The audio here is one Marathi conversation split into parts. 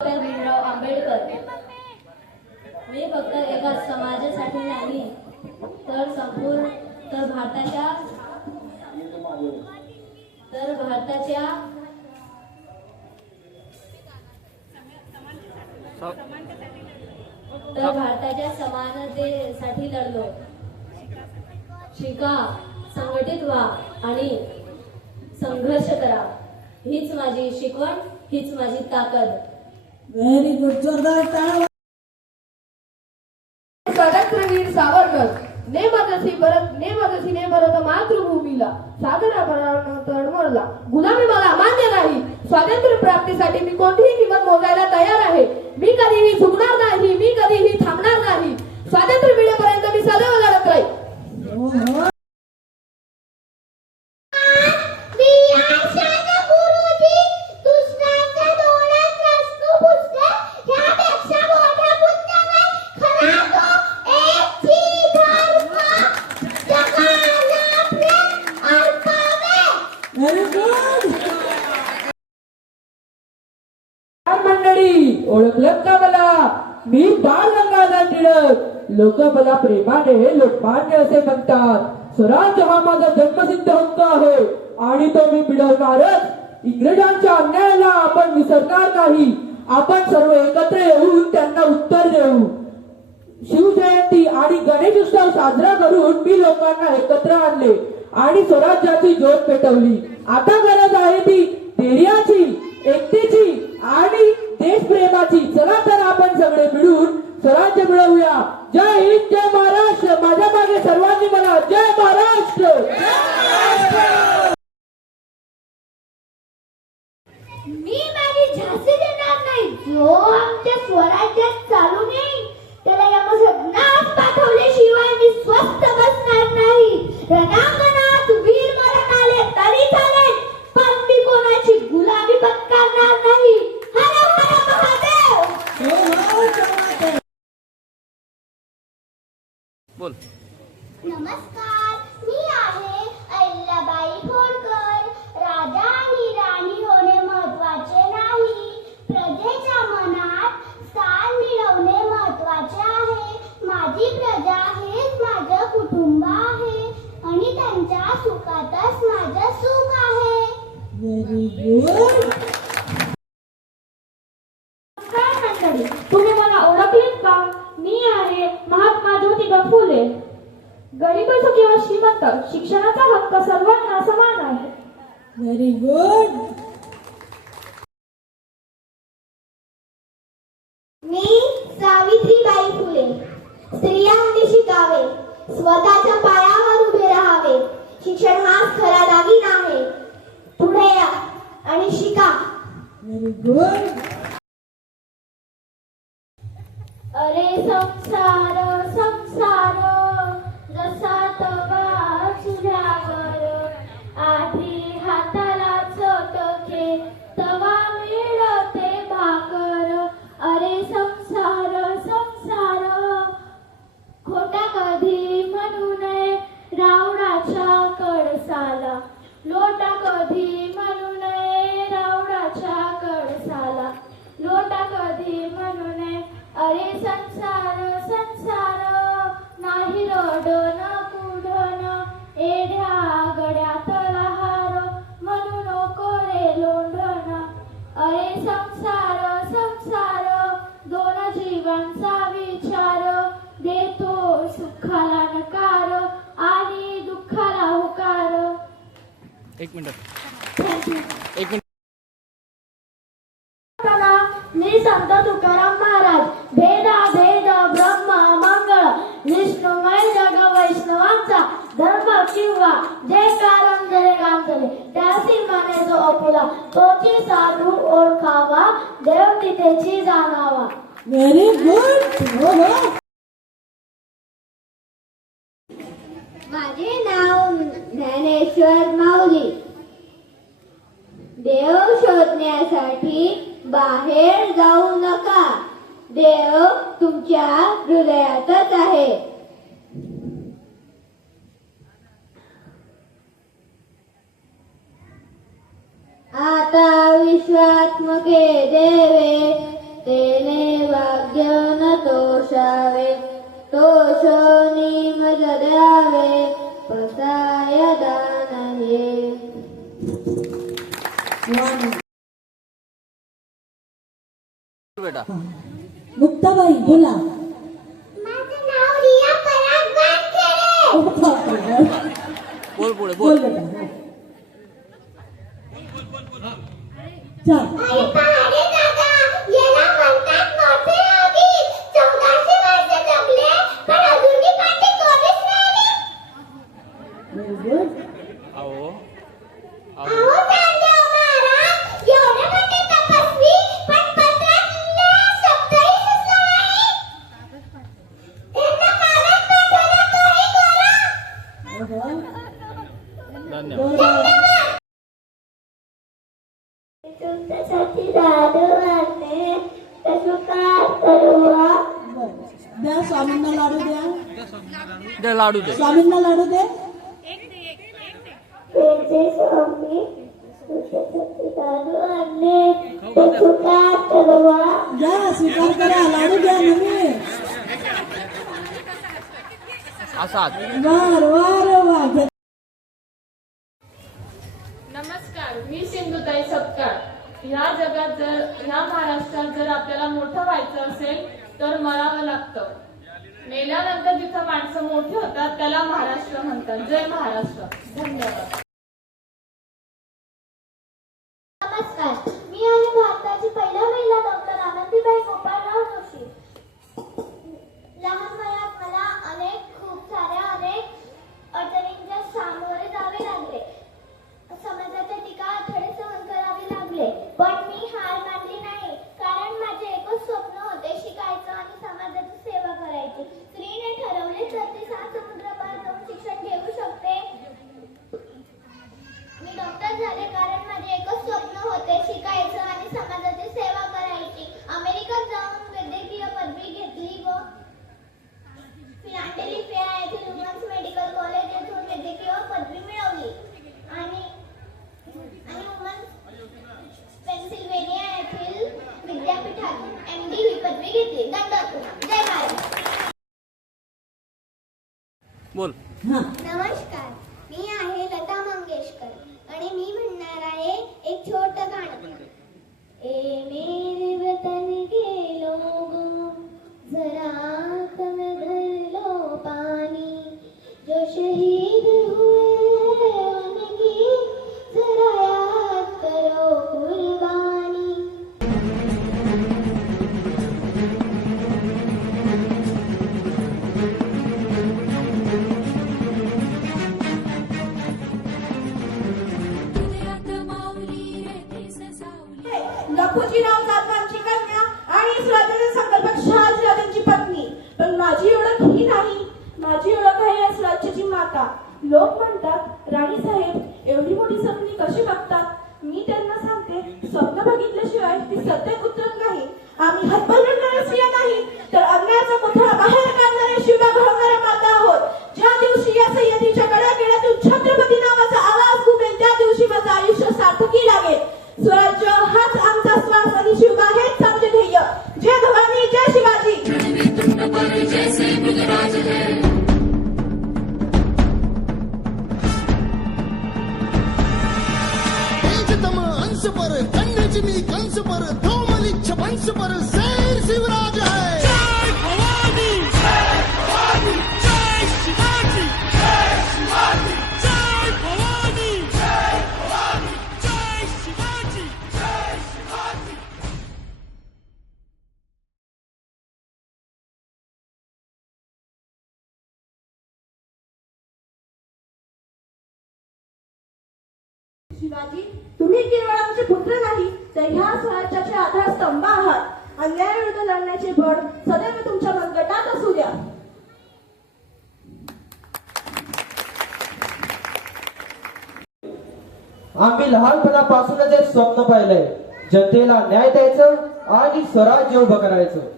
भीमराव आंबेडकर. मी फक्त एका समाजासाठी नाही तर भारताच्या समानतेसाठी लढलो. शिका, संघटित व्हा आणि संघर्ष करा. हीच माझी शिकवण, हीच माझी ताकद. Very good. जोरदार टाळ्या. स्वातंत्र्यवीर सावरकर ने भरत मातृभूमीला सागरापर्यंत तडमरला. गुलामी मला मान्य नाही. स्वातंत्र्य प्राप्तीसाठी मी कोणतीही किंमत मोजायला तयार आहे. मी कधीही झुकणार नाही, मी कधीही थांबणार नाही. स्वातंत्र्य मिळेपर्यंत मी सदैव लढत राहील. मंडळी, ओळखलं का मला? मी बाळ गंगाधर टिळक. लोक मला प्रेमाने लोकमान्य असे म्हणतात. स्वराज्य हा माझा जन्मसिद्ध हक्क आहे आणि तो मी मिळवणारच. इंग्रजांच्या अन्यायाला आपण विसरणार नाही. आपण सर्व एकत्र येऊन त्यांना उत्तर देऊ. शिवजयंती आणि गणेश उत्सव साजरा करून मी लोकांना एकत्र आणले आणि स्वराज्याची ज्योत पेटवली. आता गरज आहे ती धैर्याची, एकतेची आणि देशप्रेमाची. चला तर आपण सगळे मिळून स्वराज्य मिळवूया. जय हिंद, जय महाराष्ट्र. माझ्या मागे सर्वांनी म्हणा, जय महाराष्ट्र. मी माझी झाशी देणार नाही. जो आमच्या स्वराज्यात चालू नाही त्याला या नाच पाठवल्याशिवाय मी स्वस्थ बसणार नाही. रणांगणात वीर मरण आले तरी चालेल, पण मी कोणाची गुलामी पत्करणार नाही. हर हर महादेव. बोल. नमस्कार, मी आहे अहिल्याबाई होळकर. राजा आणि राणी होणे महत्त्वाचे नाही, प्रजेच्या मनात स्थान मिळवणे महत्त्वाचे आहे. माझी प्रजा हेच माझं कुटुंब आहे आणि त्यांच्या सुखातच माझं सुख आहे. Very good. तुम्ही मला ओळखलेत का? मी आहे महात्मा ज्योतिबा फुले. गरीब असो किंवा श्रीमंत, शिक्षणाचा हक्क सर्वांना समान आहे. Very good. मी सावित्रीबाई फुले. स्त्रियांनी शिकावे, स्वतःच्या पायावर उभे राहावे. शिक्षण हाच खरा दागिना आहे. पुढे या आणि शिका. Very good. अरे संसार संसार जसा तवा चुऱ्यावर, आधी हाताला चटके तवा मिळते भाकर. अरे संसार संसार खोटा कधी म्हणू नये रावणाच्या कळसाला. लोटा कधी म्हणू नये रावणाच्या कळसाला. लोटा कधी म्हणू नये. अरे संसार संसार नाही रडन कुढन, एढ्या गड्यात लहार म्हणू नको रे लोंढन. अरे संसार संसार दोन जीवांचा विचार, देतो सुखाला नकार आणि दुःखाला होकार. एक मिनिट. मी संत तुकाराम महाराज. भेदा भेद ब्रह्म मंगळ, विष्णुमय जग वैष्णवांचा धर्म किंवा जे कारण जरे गांजले, त्यासी माने जो अपुला तोची साधू ओळखावा, देव तिथेची जाणावा. Very good. माझे नाव ज्ञानेश्वर माऊली. देव शोधण्यासाठी बाहेर जाऊ नका. देव तुमच्या हृदयातच आहे. आता विश्वात्मके देवे तेने भाग्य न तोषावे, तोषोनी मज द्यावे, पसाय दान हे. बेटा मुक्ताबाई बोला. माझं नाव रिया पराग वानखेडे. बोल पुढे बोल बोल. बेटा. चल. अरे पहाडे दादा, याला म्हणतात मोठे योगी. 1400 वर्ष जगले, पण अजूनही पाठी कोणीच नाही. Very good. अहो अहो चांदेव महाराज, एवढे मोठे तपस्वी, पण पत्रातले शब्दही सुचला नाही. त्यांना कानात पाठवला तोही कोरा. धन्यवाद. तुमच्यासाठी लाडू आणले, कसं काय करूया? द्या स्वामींना लाडू द्या. दे लाडू दे. स्वामींना लाडू दे. तुमचे स्वामी तुमच्यासाठी लाडू आणले, कसं काय करूया? द्या स्वीकार करा. लाडू द्या नवीन. असाच वार वार वा. नमस्कार, मी सिंधुताई सपकाळ. ह्या जगात जर, ह्या महाराष्ट्रात जर आपल्याला मोठं व्हायचं असेल तर मरावं लागतं. मेल्यानंतर जिथं माणसं मोठी होतात त्याला महाराष्ट्र म्हणतात. जय महाराष्ट्र. धन्यवाद. नमस्कार, मी आहे भारताची पहिल्या महिला डॉक्टर आनंदीबाई गोपाळराव जोशी. लहान वयात मला खूप साऱ्या अडचणींच्या सामोरे जावे लागले. समाजाच्या टीका अडथळे सहन करावे लागले, पण मी हार मानली नाही, कारण माझे एकच स्वप्न होते, शिकायचं आणि समाजाची सेवा करायची. स्त्रीने ठरवले तर ती 7 समुद्र पार जाऊन शिक्षण घेऊ शकते. मी डॉक्टर झाले कारण माझे एकच स्वप्न होते, शिकायचं आणि समाजाची सेवा करायची. अमेरिकेत जाऊन वैद्यकीय पदवी घेतली व फिलाडेल्फिया येथील वुमन्स मेडिकल कॉलेज येथून वैद्यकीय पदवी मिळवली आणि वुमन्स पेन्सिल्व्हेनिया येथील विद्यापीठातून MD ही पदवी घेतली. दंडवत. जय महाराज. बोल. हा. नमस्कार, मी आहे लता मंगेशकर आणि मी म्हणणार आहे एक छोटं गाणं. ए मेरे वतन के लोगों, जरा तुम धर लो पानी, जो शहीद हुए हैं उनकी जरा याद करो कुर्बानी. लखुजीराव जाधवांची कन्या आणि स्वराज्याचे संकल्पक शहाजीराजांची पत्नी. पण माझी ओळख ही नाही. माझी ओळख आहे या स्वराज्याची माता. लोक म्हणतात राणी साहेब एवढी मोठी स्वप्नी कशी बघतात. मी त्यांना सांगते, स्वप्न बघितल्याशिवाय ती सत्य उतरत नाही. आम्ही हातपाय जोडणाऱ्या स्त्रिया नाही, तर अज्ञानाचा कोथळा बाहेर काढणाऱ्या शिवा घडवणाऱ्या माता आहोत. ज्या दिवशी या सह्याद्रीच्या गडाखेड्यातून छत्रपती नावाचा आवाज घुमेल, त्या दिवशी माझं आयुष्य सार्थकी लागेल. स्वराज्य हाच आमचा श्वास आणि शिवबा हेच आमचे ध्येय. जय भवानी, जय शिवाजी. तेजतम अंश पर कन्या मी कंस पर धूमलिच्छ वंश पर शेर शिवराज है. जय भवानी, जय भवानी, जय शिवाजी, जय शिवाजी, जय भवानी, जय भवानी, जय शिवाजी, जय शिवाजी. शिवाजी, तुम्ही केवळ आमचे पुत्र नाही, तर ह्या स्वराज्याचे आधारस्तंभ आहात. अन्यायाविरुद्ध लढण्याचे बळ सदैव तुमच्या मनगटात असू द्या. आम्ही लहानपणापासूनच एक स्वप्न पाहिलंय, जनतेला न्याय द्यायचं आणि स्वराज्य उभं करायचं.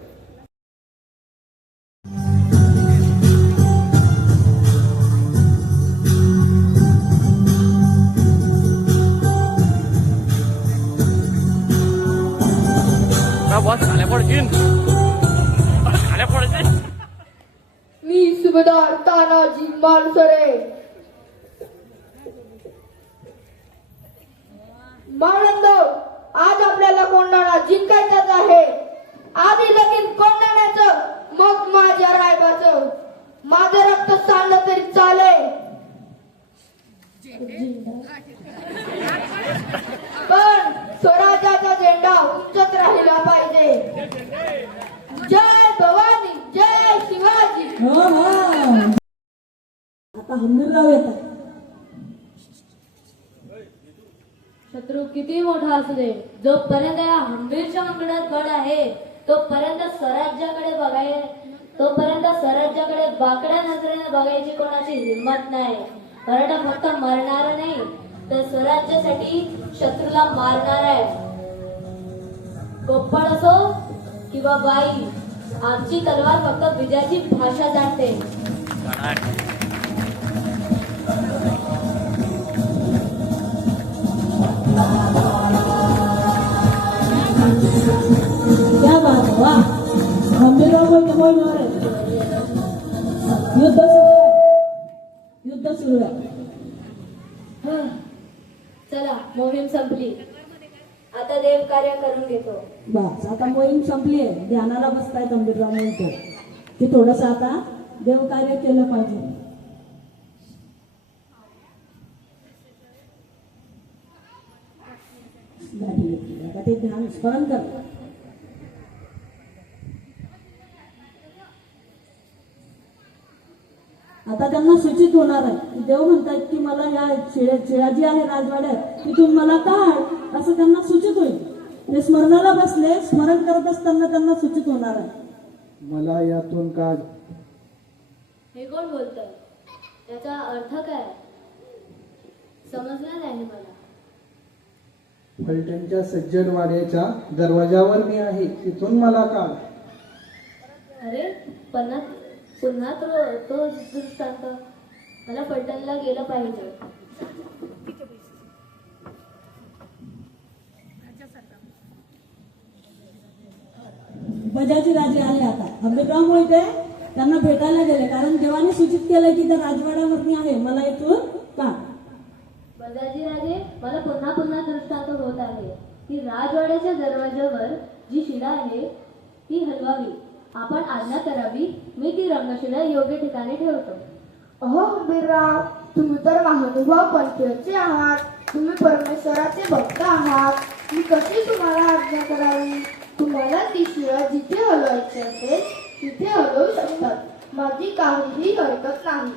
जरा बस खाल्या पडशील खाल्या पडशील. मी सुभेदार तानाजी मालसरे. बाळंदो, आज आपल्याला कोंढाणा जिंकायचाच आहे. आधी लगीन कोंढाण्याचं, मग माझ्या रायबाचं. माझं रक्त सांडलं तरी चालेल, पण स्वराज्याचा झेंडा उंचच राहिला पाहिजे. जय भवानी, जय शिवाजी. हो हो आता हंबीरराव येतात. शत्रू किती मोठा असू दे, जोपर्यंत या हंबीरच्या मंगळात गड आहे तोपर्यंत स्वराज्याकडे बाकड्या नजरेने बघायची कोणाची हिंमत नाही. मराठा फक्त मरणार नाही तर स्वराज्यासाठी शत्रूला मारणार आहे. कोप्पळ असो किंवा बाई, आमची तलवार फक्त विजयाची भाषा जाणते. क्या बात आहे, वा. हंबीरराव बोलणार आहे. युद्ध सुरू आहे. चला, मोहीम संपली. आता देव कार्य करून घेतो. बस आता मोहीम संपली आहे. ध्यानाला बसताय हंबीरराव म्हणतो की थोडस आता देवकार्य केलं पाहिजे. आता ते ध्यान स्मरण कर. आता त्यांना सूचित होणार आहे की देव म्हणतात की मला या शिळा जी आहे राजवाड्यात तिथून मला काढ, असं त्यांना सूचित होईल. ते स्मरणाला बसले, स्मरण करत असताना त्यांना सूचित होणार आहे, मला यातून काढ. हे कोण बोलतंय? त्याचा अर्थ काय समजला नाही मला. फलटणच्या सज्जन वाड्याच्या दरवाजावर मी आहे, तिथून मला काढ. अरे पुन्हा तो दृष्टांत. मला फलटणला गेलं पाहिजे. बजाजी राजे आले. आता हंबीरराव मोहिते त्यांना भेटायला गेले, कारण देवाने सूचित केलंय की त्या राजवाड्यावर मी आहे, मला इथून काढ. बजाजी राजे, मला पुन्हा दृष्टांत होत आहे की राजवाड्याच्या दरवाज्यावर जी शिडा आहे ती हलवावी. आपण आज्ञा करावी, मी ती रंगशिडा योग्य ठिकाणी ठेवतो. अहो हंबीरराव, तुम्ही तर महानुभाव पंथाचे आहात. तुम्ही परमेश्वराचे भक्त आहात. मी कशी तुम्हाला आज्ञा करावी? तुम्हाला ती शिळा जिथे हलवायची असेल तिथे हलवू शकतात. माझी काहीही हरकत नाही.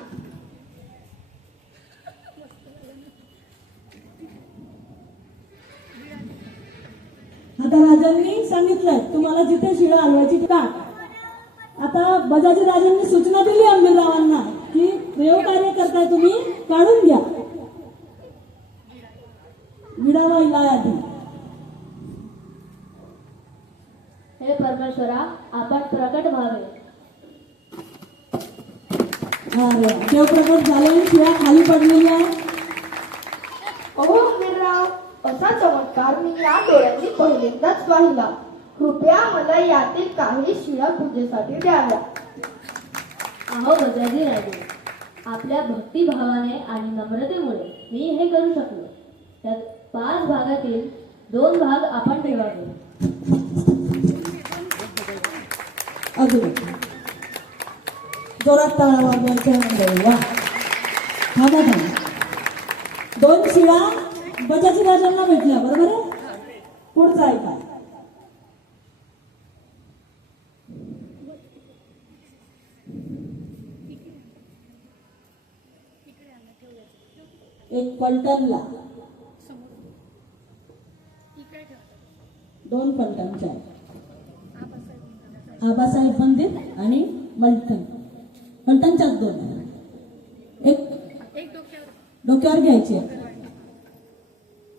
आता राजांनी सांगितलंय तुम्हाला जिथे शिळा हलवायची काढ. आता बजाजी राजांनी सूचना दिली हंबीररावांना की देवकार्य करताय तुम्ही, काढून घ्या. विडावा इला आधी. हे परमेश्वरा, आपण प्रकट व्हावे. देव प्रकट झाले, शिळा खाली पडलेली आहे. अहो हंबीरराव, असा चमत्कार मी या डोळ्यांनी पहिल्यांदाच पाहिला. कृपया मला यातील काही शिळा पूजेसाठी द्याव्या. अहो बजाजी राजे, आपल्या भक्तिभावाने आणि नम्रतेमुळे मी हे करू शकलो. त्यात 5 भागातील 2 भाग आपण ठेवावे. अजून जोरात टाळा वाजवायच्या मंडळी. वा. थांबा. 2 शिळा बजाजी राजांना भेटल्या, बरोबर आहे. पुढचा ऐका. एक फलटणला, 2 फलटणच्या आहेत. आबासाहेब मंदिर आणि मलठण. फलटणच्याच 2. एक डोक्यावर घ्यायची आहे.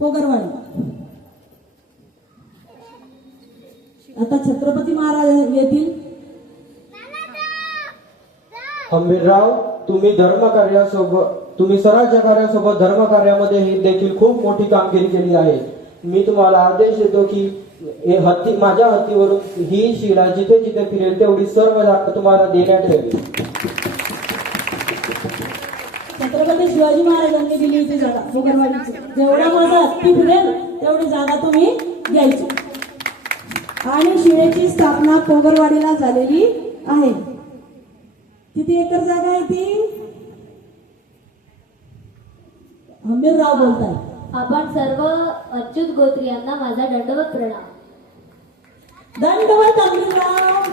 पोगरवाडी. आता छत्रपती महाराज येतील. हंबीरराव, तुम्ही स्वराज्य कार्यासोबत धर्म कार्यामध्ये देखील खूप मोठी कामगिरी केली आहे. मी तुम्हाला आदेश देतो की माझ्या हत्तीवरून ही शिळा जिथे जिथे फिरेल तेवढी सर्व जागा तुम्हाला देण्यात येईल. छत्रपती शिवाजी महाराजांनी दिली होती जागा पोगरवाडीची. जेवढा माझा हत्ती फिरेल तेवढी जागा तुम्ही घ्यायची. आणि शिळेची स्थापना पोगरवाडीला झालेली आहे. किती एकर जागा आहे ती? हंबीरराव बोलताय. आपण सर्व अच्युत गोत्री यांना माझा दंडवत प्रणाम. दंडवत हंबीरराव.